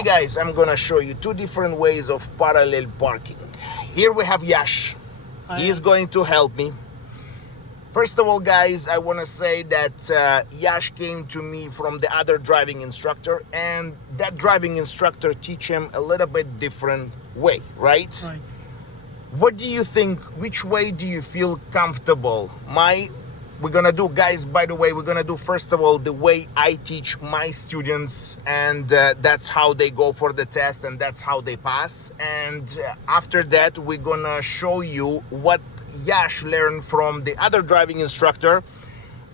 Today, guys, I'm gonna show you two different ways of parallel parking. Here we have Yash. He is going to help me. First of all, guys, I want to say that Yash came to me from the other driving instructor, and that driving instructor teach him a little bit different way, right? Right. What do you think? Which way do you feel comfortable? We're gonna do, guys, by the way, we're gonna do first of all the way I teach my students, and that's how they go for the test, and that's how they pass. And after that, we're gonna show you what Yash learned from the other driving instructor.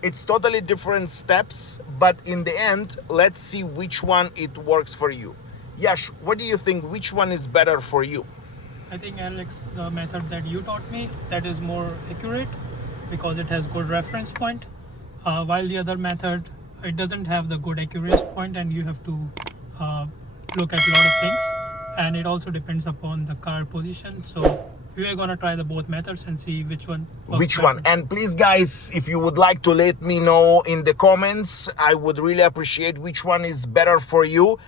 It's totally different steps, but in the end, let's see which one it works for you. Yash, what do you think? Which one is better for you? I think, Alex, the method that you taught me, that is more accurate because it has good reference point, while the other method, it doesn't have the good accuracy point, and you have to look at a lot of things, and it also depends upon the car position. So we are going to try the both methods and see which one works better. And please, guys, if you would like to let me know in the comments, I would really appreciate which one is better for you.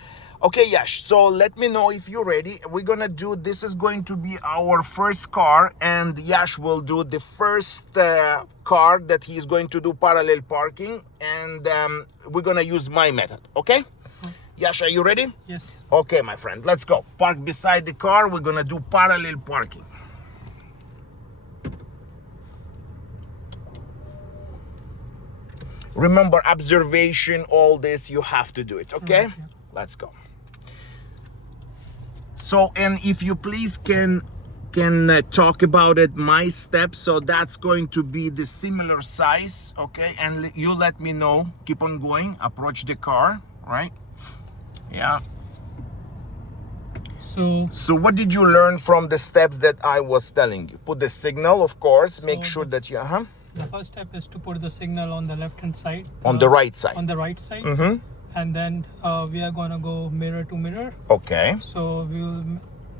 Okay, Yash, so let me know if you're ready. We're gonna do, this is going to be our first car, and Yash will do the first car that he's going to do parallel parking, and we're gonna use my method, okay? Yash, are you ready? Yes. Okay, my friend, let's go. Park beside the car, we're gonna do parallel parking. Remember, observation, all this, you have to do it, okay? Right, yeah. Let's go. So, and if you please can talk about it, my steps, so that's going to be the similar size, okay? And you let me know, keep on going, approach the car, right? Yeah. So what did you learn from the steps that I was telling you? Put the signal, of course, make sure that you, The first step is to put the signal on the left-hand side. On the right side. On the right side. Mm-hmm. And then we are going to go mirror to mirror. Okay. So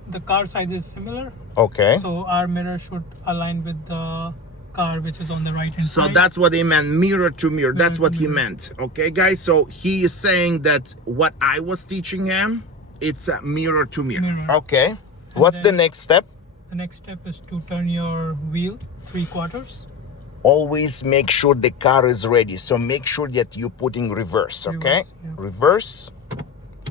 the car size is similar. Okay. So our mirror should align with the car which is on the right hand side. So that's what he meant, mirror to mirror. That's what he meant. Okay, guys. So he is saying that what I was teaching him, it's a mirror to mirror. Okay. What's the next step? The next step is to turn your wheel 3/4. Always make sure the car is ready. So make sure that you put in reverse, okay? Reverse.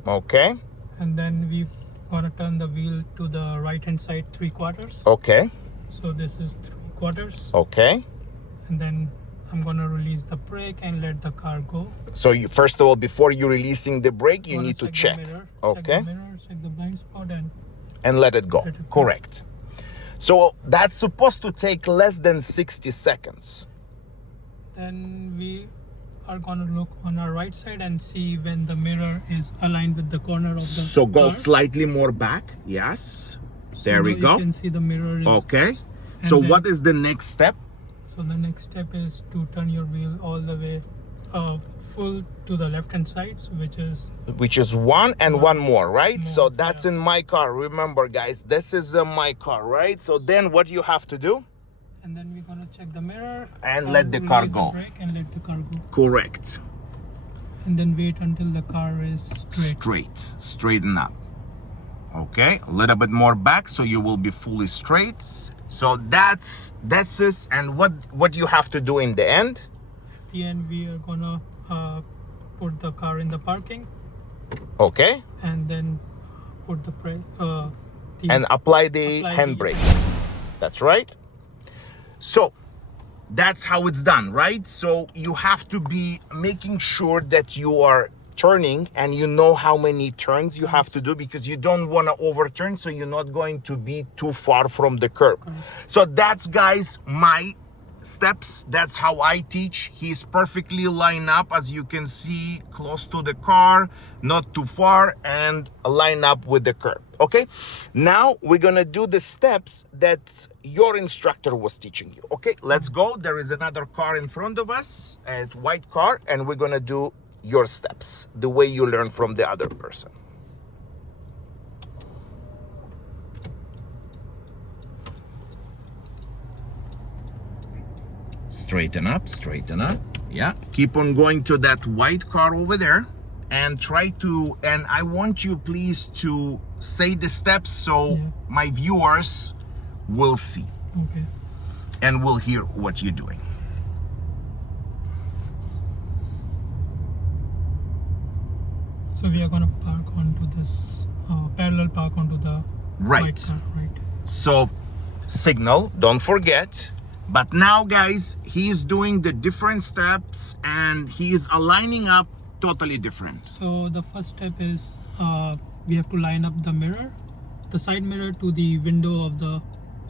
Okay. And then we gonna turn the wheel to the right hand side 3/4. Okay. So this is 3/4. Okay. And then I'm gonna release the brake and let the car go. So you, first of all, before you releasing the brake, you need to check. Okay. Check the mirror, check the blind spot, and let it go. Correct. So that's supposed to take less than 60 seconds. Then we are going to look on our right side and see when the mirror is aligned with the corner of the So go car. slightly more back. Yes. There we go. You can see the mirror is... Okay. So what is the next step? So the next step is to turn your wheel all the way full to the left hand side, which is one and one more, right? So that's in my car. Remember, guys, this is my car, right? So then what you have to do? And then we're gonna check the mirror and let the car go. And let the car go. Correct. And then wait until the car is straighten up. Okay, a little bit more back so you will be fully straight. So that's it. And what you have to do in the end? At the end, we are gonna put the car in the parking. Okay. And then put the brake. And apply the handbrake. That's right. So that's how it's done, right? So you have to be making sure that you are turning and you know how many turns you have to do, because you don't want to overturn, so you're not going to be too far from the curb. So that's, guys, my steps. That's how I teach. He's perfectly lined up, as you can see, close to the car, not too far, and line up with the curb. Okay, now we're gonna do the steps that your instructor was teaching you. Okay, let's go. There is another car in front of us, a white car, and we're gonna do your steps the way you learn from the other person. Straighten up, straighten up. Yeah, keep on going to that white car over there. and try to, and I want you please to say the steps so my viewers will see. Okay. And will hear what you're doing. So we are gonna park onto this parallel park onto the right car, right? So signal, don't forget. But now guys, he's doing the different steps and he's aligning up totally different. So the first step is we have to line up the mirror, the side mirror, to the window of the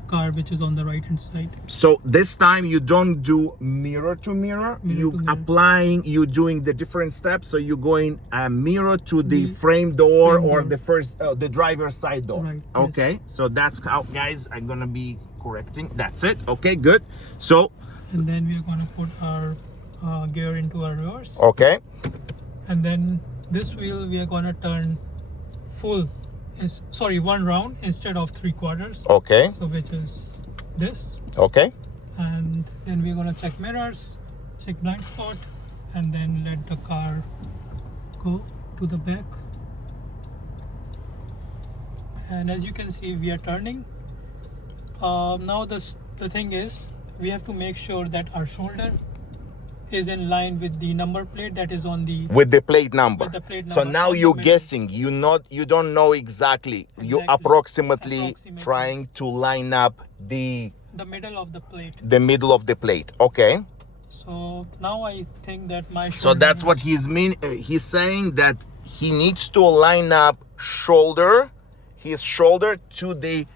car which is on the right hand side. So this time you don't do mirror to mirror, you're doing the different steps. So you're going mirror to the frame door or the first the driver's side door, right? Okay, yes. So that's how guys I'm gonna be correcting. That's it. Okay, good. So and then we're gonna put our gear into our reverse. Okay. And then this wheel we are gonna turn full, one round instead of 3/4. Okay. So which is this. Okay. And then we're gonna check mirrors, check blind spot, and then let the car go to the back. And as you can see, we are turning. Now the thing is, we have to make sure that our shoulder is in line with the number plate that is on the plate number. With the plate So number. now you're guessing. You don't know exactly. You approximately trying to line up the middle of the plate. The middle of the plate. Okay. So now I think that my So that's what he's saying, that he needs to line up his shoulder to the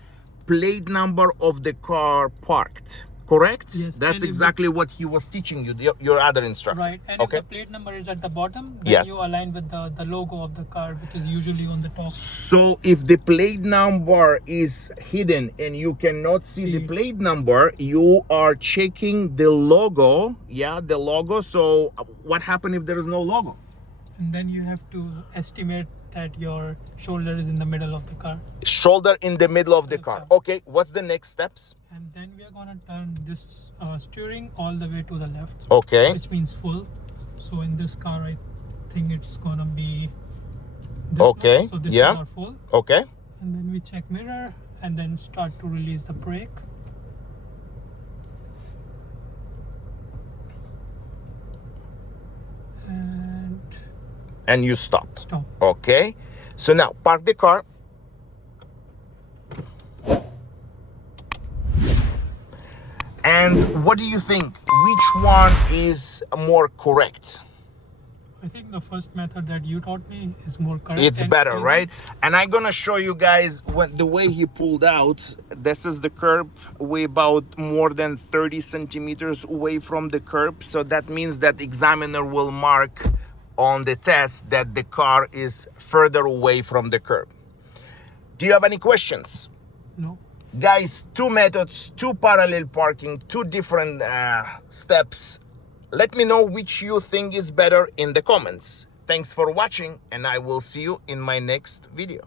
plate number of the car parked. Correct? Yes. That's exactly what he was teaching you, your other instructor. Right. And okay. If the plate number is at the bottom, then yes. you align with the logo of the car, which is usually on the top. So if the plate number is hidden and you cannot see the plate number, you are checking the logo. Yeah, the logo. So what happens if there is no logo? And then you have to estimate that your shoulder is in the middle of the car. Shoulder in the middle of the car. Okay, what's the next steps? And then we are gonna turn this steering all the way to the left. Okay. Which means full. So in this car, I think it's gonna be this okay. One. So this yeah. is our full. Okay. And then we check mirror and then start to release the brake. And you stop. Stop. Okay. So now park the car. And what do you think? Which one is more correct? I think the first method that you taught me is more correct. It's better, right? And I'm gonna show you guys the way he pulled out. This is the curb. We're about more than 30 centimeters away from the curb. So that means that examiner will mark on the test that the car is further away from the curb. Do you have any questions? No. Guys, 2 methods, 2 parallel parking, 2 different steps. Let me know which you think is better in the comments. Thanks for watching, and I will see you in my next video.